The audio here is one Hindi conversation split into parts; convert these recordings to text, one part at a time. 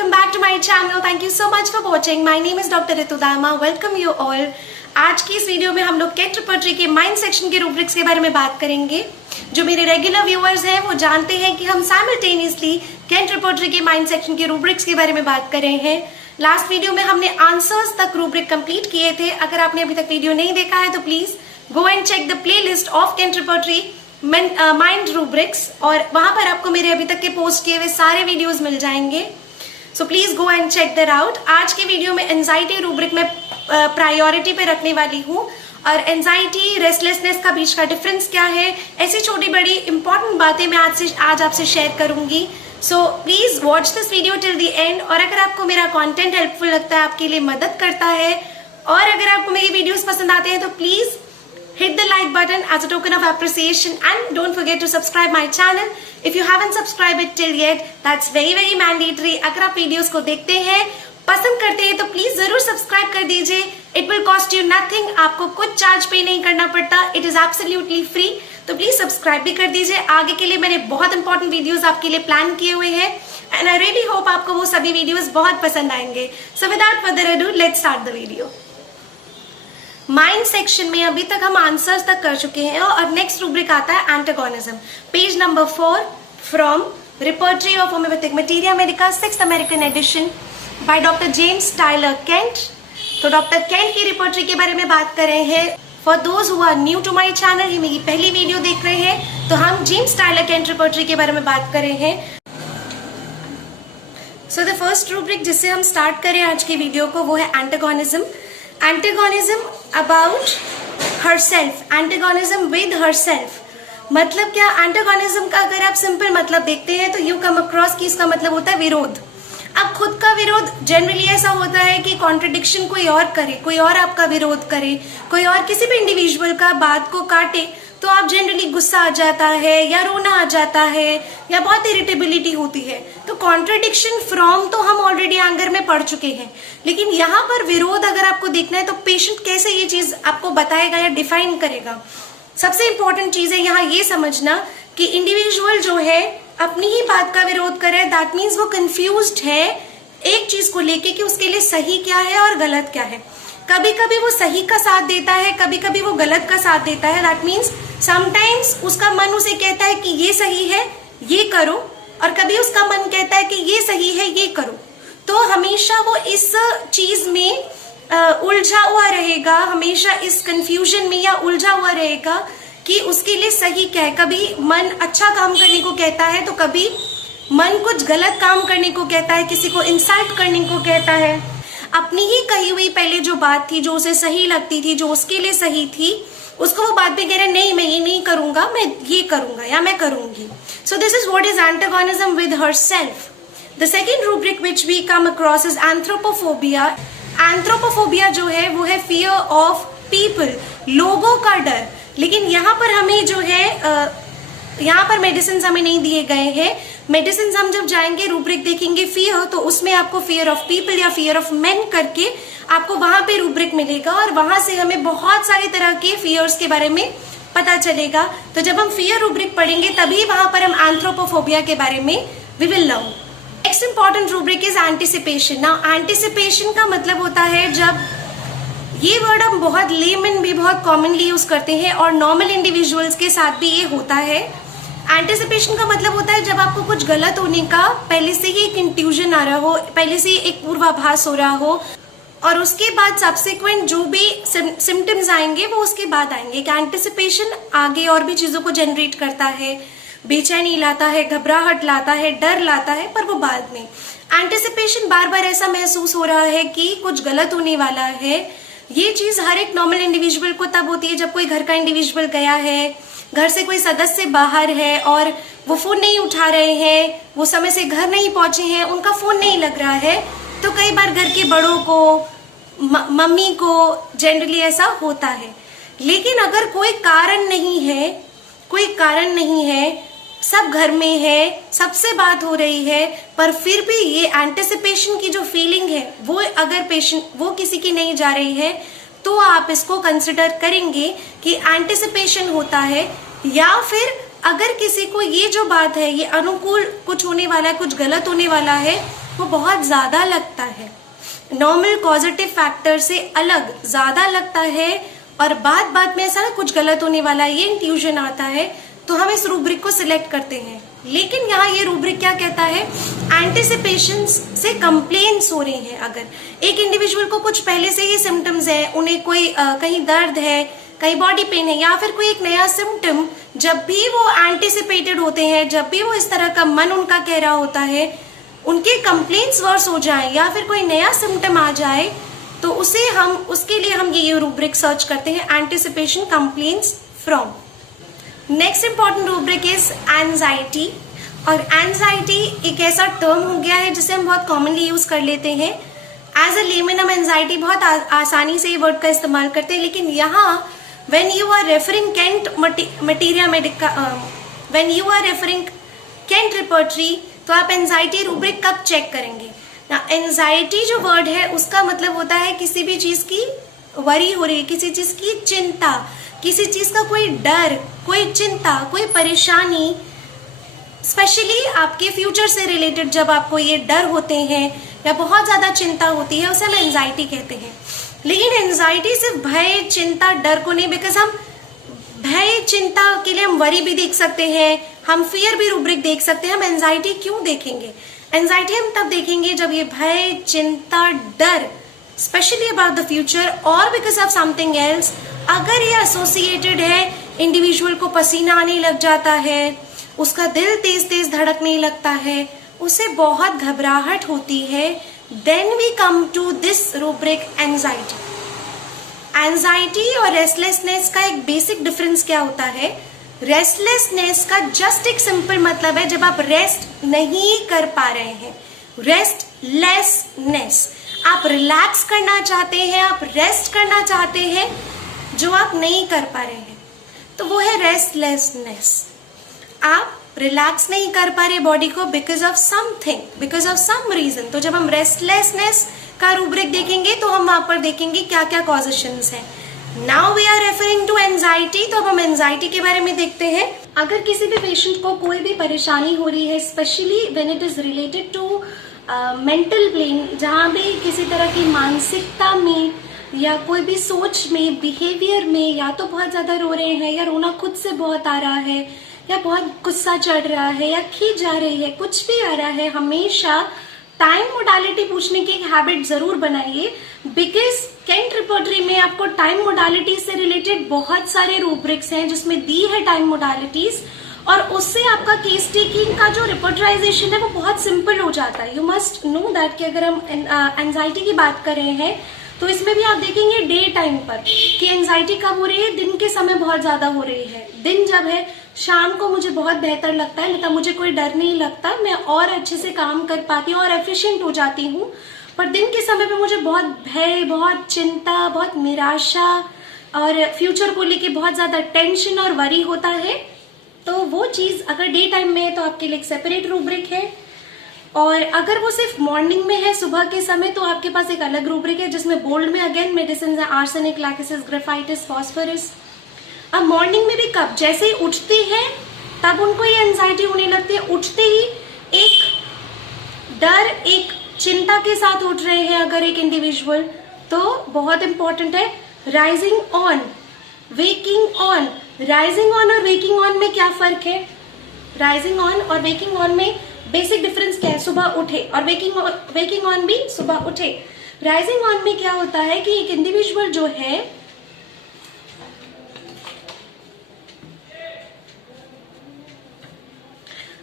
welcome back to my channel. Thank you so much for watching. My name is Dr. Ritu Dharma. Welcome you all. आज की इस वीडियो में हम लोग कैट रिपर्टरी के माइंड सेक्शन के रूब्रिक्स के बारे में बात करेंगे। जो मेरे रेगुलर व्यूअर्स हैं वो जानते हैं कि हम साइमल्टेनियसली कैट रिपर्टरी के माइंड सेक्शन के रूब्रिक्स के बारे में बात कर रहे हैं। लास्ट वीडियो में हमने आंसर्स तक रूब्रिक कंप्लीट किए थे। अगर आपने अभी तक वीडियो नहीं देखा है तो please go and check the playlist of Kent repertory mind rubrics और वहां पर आपको मेरे अभी तक के पोस्ट किए हुए सारे वीडियोस मिल जाएंगे। So please go and check that out. आज के वीडियो में एंजाइटी रूब्रिक में प्रायोरिटी पे रखने वाली हूँ और एंजाइटी रेस्टलेसनेस का बीच का डिफरेंस क्या है, ऐसी छोटी बड़ी इंपॉर्टेंट बातें मैं आज आपसे शेयर करूंगी। So please watch this video till the end. और अगर आपको मेरा कंटेंट हेल्पफुल लगता है, आपके लिए मदद करता है और अगर आपको मेरी वीडियोस पसंद आते हैं तो please hit the like button as a token of appreciation and don't forget to subscribe my channel if you haven't subscribed it till yet. That's very mandatory. अगर आप वीडियोस को देखते हैं, पसंद करते हैं तो प्लीज जरूर सब्सक्राइब कर दीजिए। It will cost you nothing, आपको कुछ चार्ज पे नहीं करना पड़ता। It is absolutely free. तो प्लीज सब्सक्राइब भी कर दीजिए। आगे के लिए मैंने बहुत इंपॉर्टेंट वीडियोस आपके लिए प्लान किए हुए हैं एंड आई रियली होप आपको वो सभी वीडियोस बहुत पसंद आएंगे। So without further ado let's start the video. Mind section में अभी तक हम आंसर्स तक कर चुके हैं और नेक्स्ट रूब्रिक आता है antagonism. Page number 4 from repertory of homeopathic materia medica 6th American edition by doctor James Tyler Kent. तो डॉक्टर केंट की रिपर्टरी के बारे में बात कर रहे हैं। For those who are new to my channel, ये मेरी पहली वीडियो देख रहे हैं तो हम जेम्स टायलर केंट रिपर्टरी के बारे में बात कर रहे हैं। सो द फर्स्ट रूब्रिक जिससे हम स्टार्ट करें आज की वीडियो को वो है antagonism. Antagonism about herself, antagonism with herself. मतलब क्या, एंटागोनिज्म का अगर आप सिंपल मतलब देखते हैं तो यू कम अक्रॉस कि इसका मतलब होता है विरोध। अब खुद का विरोध जनरली ऐसा होता है कि कॉन्ट्रडिक्शन कोई और करे, कोई और आपका विरोध करे, कोई और किसी भी इंडिविजुअल का बात को काटे तो आप जनरली गुस्सा आ जाता है या रोना आ जाता है या बहुत इरिटेबिलिटी होती है। तो कॉन्ट्रडिक्शन फ्रॉम तो हम ऑलरेडी एंगर में पढ़ चुके हैं, लेकिन यहाँ पर विरोध अगर आपको देखना है तो पेशेंट कैसे ये चीज आपको बताएगा या डिफाइन करेगा। सबसे इंपॉर्टेंट चीज है यहाँ ये समझना कि इंडिविजुअल जो है अपनी ही बात का विरोध कर रहा है। दैट मीन्स वो कंफ्यूज्ड है एक चीज को लेके कि उसके लिए सही क्या है और गलत क्या है। कभी कभी वो सही का साथ देता है, कभी कभी वो गलत का साथ देता है। दैट मीन्स समटाइम्स उसका मन उसे कहता है कि ये सही है ये करो, और कभी उसका मन कहता है कि ये सही है ये करो। तो हमेशा वो इस चीज में उलझा हुआ रहेगा, हमेशा इस कंफ्यूजन में या उलझा हुआ रहेगा कि उसके लिए सही क्या है। कभी मन अच्छा काम करने को कहता है तो कभी मन कुछ गलत काम करने को कहता है, किसी को इंसल्ट करने को कहता है। अपनी ही कही हुई पहले जो बात थी, जो उसे सही लगती थी, जो उसके लिए सही थी, उसको वो बात भी कह रहे नहीं मैं ये नहीं करूंगा, मैं ये करूंगा या मैं करूंगी। So this is what is antagonism with herself. The second rubric which we come across is anthropophobia. Anthropophobia जो है वो है फियर ऑफ पीपल, लोगों का डर। लेकिन यहाँ पर हमें जो है यहाँ पर मेडिसिन हमें नहीं दिए गए हैं। मेडिसिन हम जब जाएंगे रूब्रिक देखेंगे फियर, तो उसमें आपको फियर ऑफ पीपल या फियर ऑफ मेन करके आपको वहां पे रूब्रिक मिलेगा और वहां से हमें बहुत सारी तरह के फियर्स के बारे में पता चलेगा। तो जब हम फियर रूब्रिक पढ़ेंगे तभी वहां पर हम एंथ्रोपोफोबिया के बारे में we will learn. Next important rubric is anticipation. Now anticipation का मतलब होता है, जब ये वर्ड हम बहुत लेमन भी बहुत कॉमनली यूज करते हैं और नॉर्मल इंडिविजुअल्स के साथ भी ये होता है। एंटिसिपेशन का मतलब होता है जब आपको कुछ गलत होने का पहले से ही एक इंट्यूजन आ रहा हो, पहले से ही एक पूर्वाभास हो रहा हो और उसके बाद सब्सिक्वेंट जो भी सिम्टम्स आएंगे वो उसके बाद आएंगे। एंटिसिपेशन आगे और भी चीजों को जनरेट करता है, बेचैनी लाता है, घबराहट लाता है, डर लाता है, पर वो बाद में। एंटिसिपेशन बार बार ऐसा महसूस हो रहा है कि कुछ गलत होने वाला है। ये चीज हर एक नॉर्मल इंडिविजुअल को तब होती है जब कोई घर का इंडिविजुअल गया है, घर से कोई सदस्य बाहर है और वो फोन नहीं उठा रहे हैं, वो समय से घर नहीं पहुंचे हैं, उनका फोन नहीं लग रहा है। तो कई बार घर के बड़ों को, मम्मी को जनरली ऐसा होता है। लेकिन अगर कोई कारण नहीं है, कोई कारण नहीं है, सब घर में है, सबसे बात हो रही है, पर फिर भी ये एंटिसिपेशन की जो फीलिंग है वो अगर पेशेंट वो किसी की नहीं जा रही है तो आप इसको कंसिडर करेंगे कि एंटिसिपेशन होता है। या फिर अगर किसी को ये जो बात है ये अनुकूल कुछ होने वाला है, कुछ गलत होने वाला है, वो बहुत ज़्यादा लगता है, नॉर्मल पॉजिटिव फैक्टर से अलग ज़्यादा लगता है, और बात बात में ऐसा ना कुछ गलत होने वाला है, ये इंट्यूजन आता है, तो हम इस रूब्रिक को सिलेक्ट करते हैं। लेकिन यहाँ ये रूब्रिक क्या कहता है, एंटिसिपेशन से कंप्लेन्स हो रही हैं। अगर एक इंडिविजुअल को कुछ पहले से ये सिम्टम्स है, उन्हें कोई कहीं दर्द है, कहीं बॉडी पेन है, या फिर कोई एक नया सिम्टम, जब भी वो एंटिसिपेटेड होते हैं, जब भी वो इस तरह का मन उनका कह रहा होता है, उनके कंप्लेन्स वर्स हो जाए या फिर कोई नया सिम्टम आ जाए, तो उसके लिए हम ये रूब्रिक सर्च करते हैं, anticipation complaints from. Next important rubric is anxiety. और एंजाइटी एक ऐसा टर्म हो गया है जिसे हम बहुत कॉमनली यूज कर लेते हैं। एज अ लेमन हम एंजाइटी बहुत आसानी से ये वर्ड का इस्तेमाल करते हैं, लेकिन यहाँ when you are referring Kent repertory, तो आप एंजाइटी रूब्रिक कब चेक करेंगे ना। एंजाइटी जो वर्ड है उसका मतलब होता है किसी भी चीज की वरी हो रही है, किसी चीज की चिंता, किसी चीज का कोई डर, कोई चिंता, कोई परेशानी, स्पेशली आपके फ्यूचर से रिलेटेड जब आपको ये डर होते हैं या बहुत ज्यादा चिंता होती है, उसे हम एंजाइटी कहते हैं। लेकिन एंजाइटी सिर्फ भय, चिंता, डर को नहीं, बिकॉज हम भय, चिंता के लिए हम वरी भी देख सकते हैं, हम फियर भी रूब्रिक देख सकते हैं। हम एंजाइटी क्यों देखेंगे? एंजाइटी हम तब देखेंगे जब ये भय, चिंता, डर, स्पेशली अबाउट द फ्यूचर और बिकॉज ऑफ समथिंग एल्स, अगर ये एसोसिएटेड है, इंडिविजुअल को पसीना आने लग जाता है, उसका दिल तेज तेज धड़कने लगता है, उसे बहुत घबराहट होती है, then we come to this rubric anxiety. Anxiety और रेस्टलेसनेस का एक बेसिक डिफरेंस क्या होता है? रेस्टलेसनेस का जस्ट एक सिंपल मतलब है जब आप रेस्ट नहीं कर पा रहे हैं, रेस्टलेसनेस, आप रिलैक्स करना चाहते हैं, आप रेस्ट करना चाहते हैं, जो आप नहीं कर पा रहे हैं, तो वो है रेस्टलेसनेस। आप रिलैक्स नहीं कर पा रहे बॉडी को because of something, because of some reason. तो जब हम रेस्टलेसनेस का रूब्रिक देखेंगे तो हम वहां पर देखेंगे क्या क्या कॉजेशंस हैं। Now we are referring to anxiety, तो अब हम एंजाइटी के बारे में देखते हैं। अगर किसी भी पेशेंट को कोई भी परेशानी हो रही है, specially when it is related to mental plane, जहाँ भी किसी तरह की मानसिकता में या कोई भी सोच में, बिहेवियर में, या तो बहुत ज्यादा रो रहे हैं, या रोना खुद से बहुत आ रहा है, या बहुत गुस्सा चढ़ रहा है, या खींच जा रही है, कुछ भी आ रहा है, हमेशा टाइम मोडालिटी पूछने की एक हैबिट जरूर बनाइए, बिकॉज केंट रिपर्टरी में आपको टाइम मोडालिटी से रिलेटेड बहुत सारे रूब्रिक्स हैं जिसमें दी है टाइम मोडालिटीज, और उससे आपका केस टेकिंग का जो रिपोर्टराइजेशन है वो बहुत सिंपल हो जाता है। यू मस्ट नो दैट कि अगर हम एंजाइटी की बात कर रहे हैं तो इसमें भी आप देखेंगे डे टाइम पर कि एंजाइटी कब हो रही है, दिन के समय बहुत ज्यादा हो रही है। दिन जब है, शाम को मुझे बहुत बेहतर लगता है, मतलब मुझे कोई डर नहीं लगता, मैं और अच्छे से काम कर पाती हूँ और एफिशिएंट हो जाती हूँ। पर दिन के समय पे मुझे बहुत भय, बहुत चिंता, बहुत निराशा और फ्यूचर को लेके बहुत ज्यादा टेंशन और वरी होता है। तो वो चीज अगर डे टाइम में है तो आपके लिए एक सेपरेट रूब्रिक है, और अगर वो सिर्फ मॉर्निंग में है, सुबह के समय, तो आपके पास एक अलग रूब्रिक है जिसमें बोल्ड में अगेन मेडिसिन है, आर्सेनिक, लैकेसिस, ग्रेफाइटिस, फॉस्फोरस। अब मॉर्निंग में भी कब, जैसे ही उठते हैं तब उनको ये एंजाइटी होने लगती है। उठते ही एक डर, एक चिंता के साथ उठ रहे हैं अगर एक इंडिविजुअल, तो बहुत इंपॉर्टेंट है rising on, waking on. Rising on और वेकिंग ऑन में क्या फर्क है? राइजिंग ऑन और वेकिंग ऑन में बेसिक डिफरेंस क्या है? सुबह उठे, और वेकिंग ऑन भी सुबह उठे। राइजिंग ऑन में क्या होता है कि एक इंडिविजुअल जो है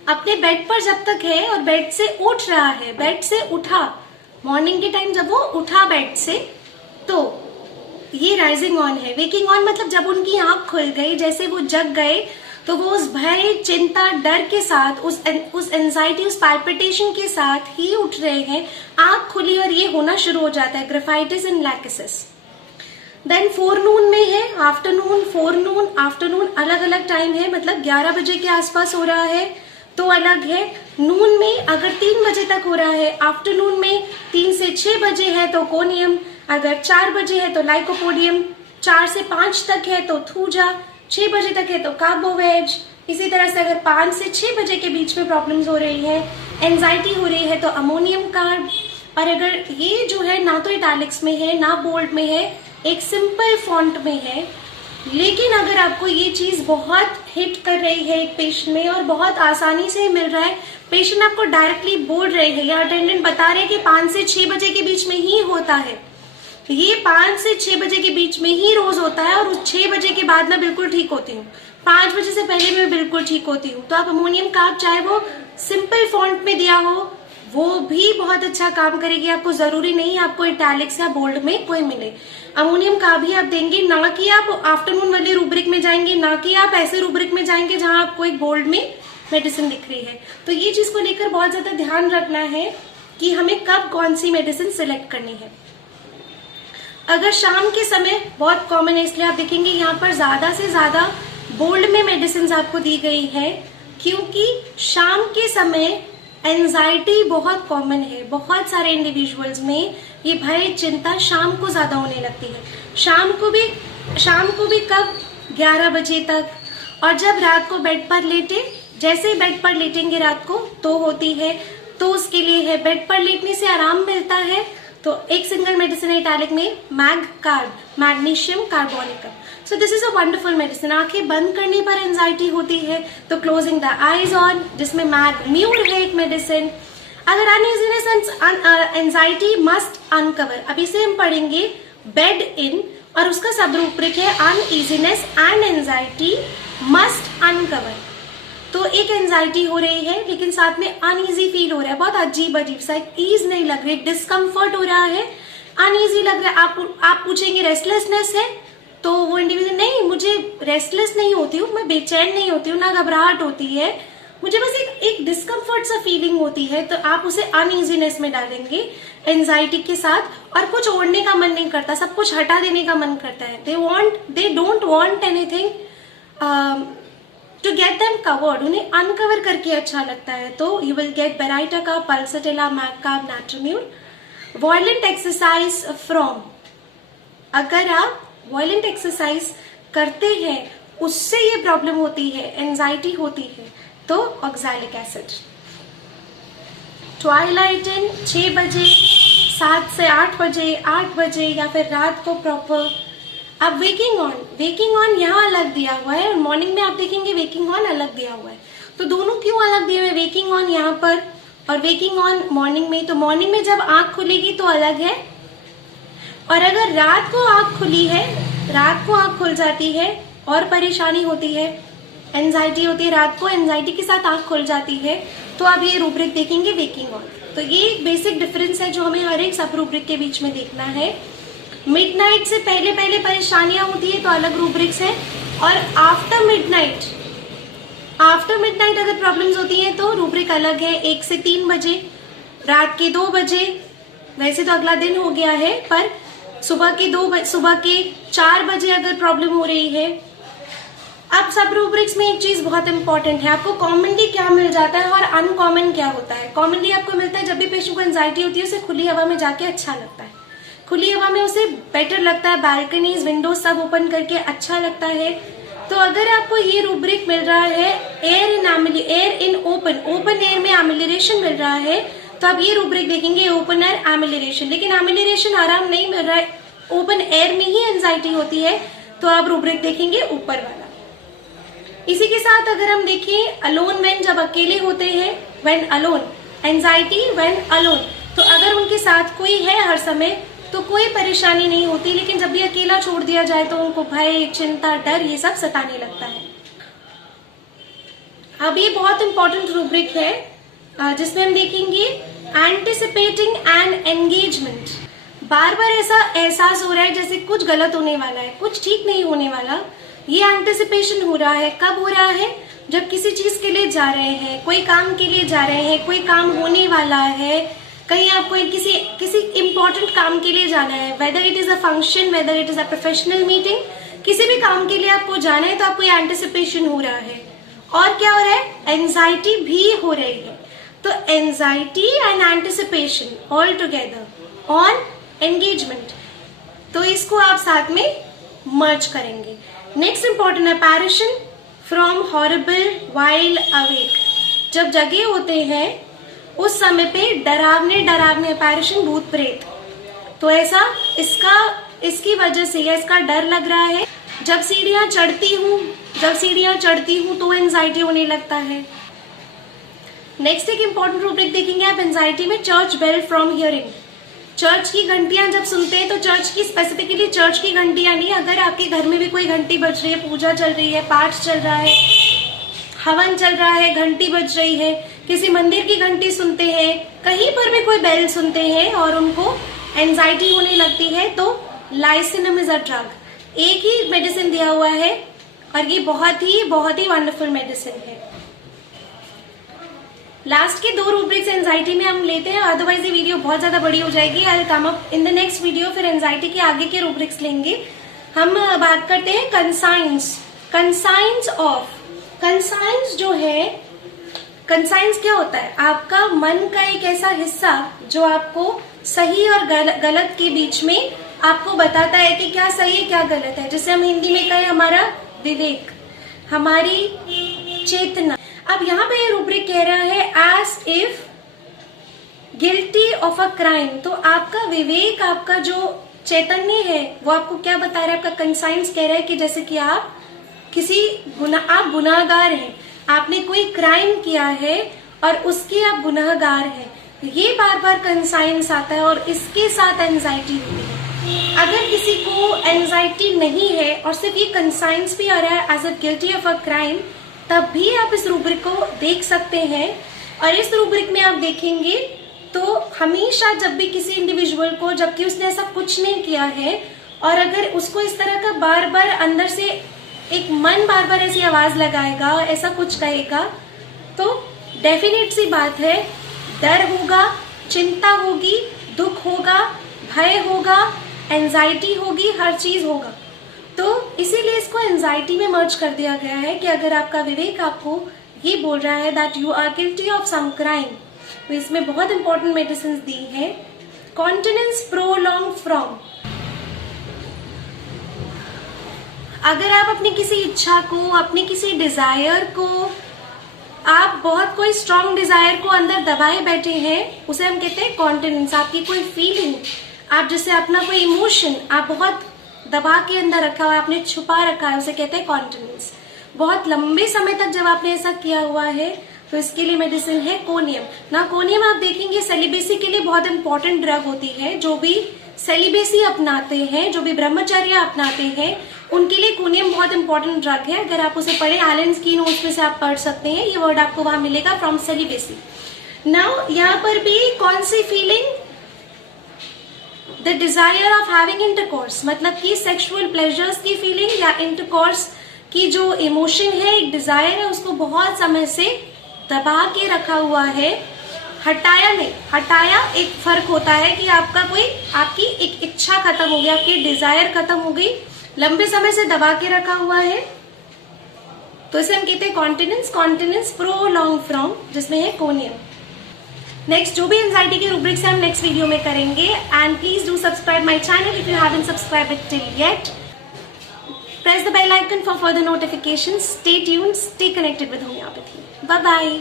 अपने बेड पर जब तक है और बेड से उठ रहा है, बेड से उठा, मॉर्निंग के टाइम जब वो उठा बेड से, तो ये राइजिंग ऑन है। वेकिंग ऑन मतलब जब उनकी आंख खुल गई, जैसे वो जग गए, तो वो उस भय, चिंता, डर के साथ, उस एंजाइटी, उस पैल्पिटेशन के साथ ही उठ रहे हैं, आंख खुली और ये होना शुरू हो जाता है graphites and lachesis. Then forenoon में है, आफ्टरनून, फोरनून, आफ्टरनून अलग अलग टाइम है, मतलब 11 बजे के आसपास हो रहा है तो अलग है। नून में अगर 3 बजे तक हो रहा है, आफ्टरनून में 3 से 6 बजे है तो कोनियम, अगर 4 बजे है तो लाइकोपोडियम, 4 से 5 तक है तो थूजा, 6 बजे तक है तो कार्बोवेज, इसी तरह से अगर 5 से 6 बजे के बीच में प्रॉब्लम्स हो रही है, एंजाइटी हो रही है, तो अमोनियम कार्ब। और अगर ये जो है ना तो इटैलिक्स में है ना बोल्ड में है, एक सिंपल फॉन्ट में है, लेकिन अगर आपको ये चीज बहुत हिट कर रही है एक पेशेंट में और बहुत आसानी से मिल रहा है, पेशेंट आपको डायरेक्टली बोल रहे हैं या अटेंडेंट बता रहे हैं कि 5 से 6 बजे के बीच में ही होता है, ये 5 से 6 बजे के बीच में ही रोज होता है और 6 बजे के बाद मैं बिल्कुल ठीक होती हूँ, 5 बजे से पहले मैं बिल्कुल ठीक होती हूँ, तो आप अमोनियम कार्ब चाहे वो सिंपल फॉन्ट में दिया हो वो भी बहुत अच्छा काम करेगी। आपको जरूरी नहीं आपको इटैलिक्स या बोल्ड में कोई मिले। अमोनियम कार्ब भी आप देंगे, ना कि आप आफ्टरनून वाले रूब्रिक में जाएंगे, ना कि आप ऐसे रूब्रिक में जाएंगे जहां आपको एक बोल्ड में मेडिसिन दिख रही है। तो ये चीज को लेकर बहुत ज्यादा ध्यान रखना है कि हमें कब कौन सी मेडिसिन सिलेक्ट करनी है। अगर शाम के समय बहुत कॉमन है, इसलिए आप देखेंगे यहाँ पर ज्यादा से ज्यादा बोल्ड में मेडिसिन आपको दी गई है, क्योंकि शाम के समय एंजाइटी बहुत कॉमन है। बहुत सारे इंडिविजुअल्स में ये भय चिंता शाम को ज्यादा होने लगती है। शाम को भी कब 11 बजे तक, और जब रात को बेड पर लेटे, जैसे ही बेड पर लेटेंगे रात को तो होती है, तो उसके लिए है बेड पर लेटने से आराम मिलता है, तो एक सिंगल मेडिसिन है इटैलिक में mag carb, magnesium carbonicum. So this is a wonderful medicine. आंखें बंद करने पर एंजाइटी होती है तो क्लोजिंग द आईज ऑन, जिसमें मैग्म्यूर है एक मेडिसिन। अगर uneasiness and anxiety must uncover, अभी से हम पढ़ेंगे बेड इन और उसका सब रूब्रिक है uneasiness and anxiety must uncover. तो एक एंजाइटी हो रही है लेकिन साथ में अनईजी फील हो रहा है, बहुत अजीब सा, ईज नहीं लग रही, डिस्कम्फर्ट हो रहा है, अनईजी लग रहा है। आप पूछेंगे रेस्टलेसनेस है, तो वो इंडिविजुअल नहीं, मुझे रेस्टलेस नहीं होती हूँ, मैं बेचैन नहीं होती हूँ, ना घबराहट होती है, मुझे बस एक डिस्कम्फर्ट सा फीलिंग होती है, तो आप उसे अनईजीनेस में डालेंगे एंजाइटी के साथ। और कुछ ओढ़ने का मन नहीं करता, सब कुछ हटा देने का मन करता है, they don't want anything to get them covered, उन्हें अनकवर करके अच्छा लगता है। तो यू विल गेट बेराइटा का, पल्सटेला, मैगकार्ब, नाट्रोम्यूर। वॉयलेंट एक्सरसाइज फ्रॉम, अगर आप वॉयलेंट एक्सरसाइज करते हैं उससे ये प्रॉब्लम होती है, एंजाइटी होती है, तो ऑक्सैलिक एसिड। ट्वाइलाइट इन 6 बजे, 7 से 8 बजे, 8 बजे या फिर रात को प्रॉपर। अब वेकिंग ऑन यहाँ अलग दिया हुआ है और मॉर्निंग में आप देखेंगे वेकिंग ऑन अलग दिया हुआ है। तो दोनों क्यों अलग दिए हुए, वेकिंग ऑन यहाँ पर और वेकिंग ऑन मॉर्निंग में? तो मॉर्निंग में जब आंख खुलेगी तो अलग है, और अगर रात को आंख खुली है, रात को आंख खुल जाती है और परेशानी होती है, एंजाइटी होती है, रात को एंजाइटी के साथ आंख खुल जाती है, तो आप ये रूब्रिक देखेंगे वेकिंग ऑन। तो ये एक बेसिक डिफरेंस है जो हमें हर एक सब रूब्रिक के बीच में देखना है। मिडनाइट से पहले परेशानियां होती है तो अलग रूब्रिक्स है, और आफ्टर मिडनाइट अगर प्रॉब्लम्स होती हैं तो रूब्रिक अलग है। 1 से 3 बजे, रात के 2 बजे, वैसे तो अगला दिन हो गया है, पर सुबह के 4 बजे अगर प्रॉब्लम हो रही है। अब सब रूब्रिक्स में एक चीज बहुत इंपॉर्टेंट है, आपको कॉमनली क्या मिल जाता है और अनकॉमन क्या होता है। कॉमनली आपको मिलता है जब भी पेशेंट को एंजाइटी होती है उसे खुली हवा में जाके अच्छा लगता है, खुली हवा में उसे बेटर लगता है, बालकनीज विंडोज सब ओपन करके अच्छा लगता है। तो अगर आपको ये रूब्रिक मिल रहा है एयर इन ओपन एयर में एमिलेशन मिल रहा है, तो आप ये रूब्रिक देखेंगे ओपन एयर एमिलेशन। लेकिन एमिलेशन आराम नहीं मिल रहा है, ओपन एयर में ही एंजाइटी होती है, तो आप रूब्रिक देखेंगे ऊपर वाला। इसी के साथ अगर हम देखें अलोन व्हेन, जब अकेले होते हैं, when alone, anxiety when alone, तो अगर उनके साथ कोई है हर समय तो कोई परेशानी नहीं होती, लेकिन जब भी अकेला छोड़ दिया जाए तो उनको भय, चिंता, डर ये सब सताने लगता है। अब ये बहुत इंपॉर्टेंट रूब्रिक है जिसमें हम देखेंगे एंटिसिपेटिंग एंड एंगेजमेंट। बार बार ऐसा एहसास हो रहा है जैसे कुछ गलत होने वाला है, कुछ ठीक नहीं होने वाला, ये एंटिसिपेशन हो रहा है। कब हो रहा है? जब किसी चीज के लिए जा रहे हैं, कोई काम के लिए जा रहे हैं, कोई काम होने वाला है, कहीं आपको किसी इंपॉर्टेंट काम के लिए जाना है, whether it is a function, whether it is a professional meeting, किसी भी काम के लिए आपको जाना है तो आपको एंटिसिपेशन हो रहा है। और क्या हो रहा है? एंजाइटी भी हो रही है। तो anxiety and anticipation all together on engagement, तो इसको आप साथ में मर्ज करेंगे। नेक्स्ट इंपॉर्टेंट है पैरिशन फ्रॉम हॉरिबल वाइल अवेक, जब जगे होते हैं उस समय पे डरावने डरावने apparition भूत प्रेत। तो ऐसा इसकी वजह से या इसका डर लग रहा है। जब सीढ़ियां चढ़ती हूँ तो एंजाइटी होने लगता है। नेक्स्ट एक इंपॉर्टेंट रूब्रिक देखेंगे आप एंजाइटी में, church bell from hearing. Church की घंटियां जब सुनते हैं तो चर्च की, स्पेसिफिकली चर्च की घंटियां नहीं, अगर आपके घर में भी कोई घंटी बज रही है, पूजा चल रही है, पाठ चल रहा है, हवन चल रहा है, घंटी बज रही है, किसी मंदिर की घंटी सुनते हैं, कहीं पर भी कोई बेल सुनते हैं और उनको एंजाइटी होने लगती है, तो लाइसिनम इज अ ड्रग। एक ही मेडिसिन दिया हुआ है और ये बहुत ही वंडरफुल मेडिसिन है। लास्ट के 2 रूब्रिक्स एंजाइटी में हम लेते हैं, अदरवाइज ये वीडियो बहुत ज्यादा बड़ी हो जाएगी। I will come up in the next video, फिर एंजाइटी के आगे के रूब्रिक्स लेंगे। हम बात करते हैं कंसाइंस ऑफ। कंसाइंस जो है, कंसाइंस क्या होता है? आपका मन का एक ऐसा हिस्सा जो आपको सही और गलत के बीच में आपको बताता है कि क्या सही है क्या गलत है। जैसे हम हिंदी में कहें हमारा विवेक, हमारी चेतना। अब यहाँ पे ये रूब्रिक कह रहा है as if guilty of a crime. तो आपका विवेक, आपका जो चैतन्य है वो आपको क्या बता रहा है? आपका कंसाइंस कह रहा है कि जैसे कि आप आप गुनाहगार हैं, आपने कोई क्राइम किया है और उसके आप गुनाहगार हैं। ये बार बार कंसाइंस आता है और इसके साथ एंजाइटी होती है। अगर किसी को एंजाइटी नहीं है और सिर्फ ये कंसाइंस भी आ रहा है as a guilty of a crime, तब भी आप इस रूब्रिक को देख सकते हैं। और इस रूब्रिक में आप देखेंगे तो हमेशा जब भी किसी इंडिविजुअल को, जबकि उसने ऐसा कुछ नहीं किया है, और अगर उसको इस तरह का बार बार अंदर से एक मन बार बार ऐसी आवाज लगाएगा, ऐसा कुछ कहेगा, तो डेफिनेट सी बात है डर होगा, चिंता होगी, दुख होगा, भय होगा, एंजाइटी होगी, हर चीज होगा। तो इसीलिए इसको एंजाइटी में मर्ज कर दिया गया है कि अगर आपका विवेक आपको ये बोल रहा है that you are guilty of some crime, तो इसमें बहुत इंपॉर्टेंट मेडिसिन दी है। कॉन्टिनेंस प्रोलॉन्ग फ्रॉम, अगर आप अपनी किसी इच्छा को, अपनी किसी डिजायर को, आप बहुत कोई स्ट्रॉन्ग डिजायर को अंदर दबाए बैठे हैं, उसे हम कहते हैं कॉन्टिनेंस। आपकी कोई फीलिंग, आप जैसे अपना कोई इमोशन आप बहुत दबा के अंदर रखा हुआ है, आपने छुपा रखा है, उसे कहते हैं कॉन्टिनेंस। बहुत लंबे समय तक जब आपने ऐसा किया हुआ है तो इसके लिए मेडिसिन है कोनियम। ना कोनियम आप देखेंगे सेलिबेसी के लिए बहुत इंपॉर्टेंट ड्रग होती है। जो भी सेलिबेसी अपनाते हैं, जो भी ब्रह्मचर्य अपनाते हैं, उनके लिए कोनियम बहुत इंपॉर्टेंट ड्रग है। अगर आप उसे पढ़े, एलन की नोट्स में से आप पढ़ सकते हैं, ये वर्ड आपको वहां मिलेगा, फ्रॉम सेलिबेसी। नाउ यहाँ पर भी कौन सी feeling? The desire of having intercourse, मतलब कि सेक्सुअल प्लेजर्स की फीलिंग या इंटरकोर्स की जो इमोशन है, एक डिजायर है, उसको बहुत समय से दबा के रखा हुआ है। हटाया नहीं, हटाया एक फर्क होता है कि आपकी एक इच्छा खत्म हो गई, आपकी डिजायर खत्म हो गई, लंबे समय से दबा के रखा हुआ है, तो इसे हम कहते हैं कॉन्टिनेंस। कॉन्टिनेंस प्रोलॉन्ग फ्रॉम, जिसमें है कोनियम। नेक्स्ट जो भी एंजाइटी के रूब्रिक्स हम नेक्स्ट वीडियो में करेंगे। And please do subscribe my channel if you haven't subscribed it till yet. Press the bell icon for further notifications. Stay tuned, stay connected with homeopathy. Bye bye.